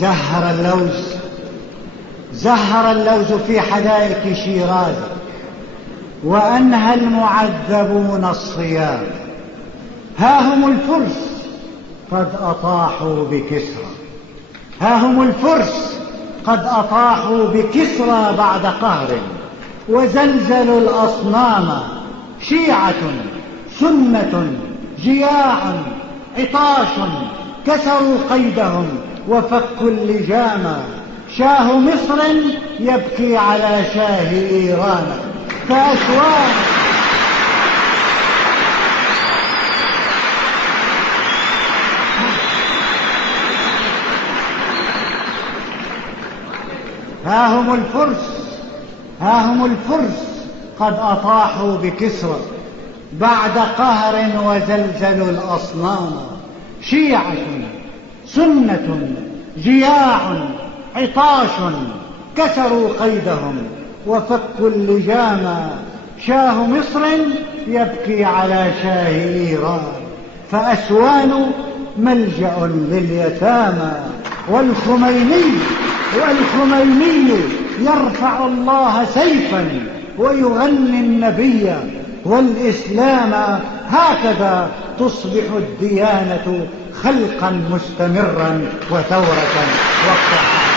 زهر اللوز في حدائق شيراز، وأنهى المعذبون الصيام. ها هم الفرس قد أطاحوا بكسرى، ها هم الفرس قد أطاحوا بكسرى بعد قهر، وزلزلوا الأصنام. شيعة سنة جياع عطاش، كسروا قيدهم وفكوا اللجام. شاه مصر يبكي على شاه إيران، فأسواه ها هم الفرس قد أطاحوا بكسرى بعد قهر، وزلزلوا الأصنام. شيعة سنة جياع عطاش، كسروا قيدهم وفكوا اللجام. شاه مصر يبكي على شاه إيران، فأسوان ملجأ لليتامى. والخميني يرفع الله سيفا ويغني النبي والإسلام. هكذا تصبح الديانة خلقا مستمرا وثورة وقتها.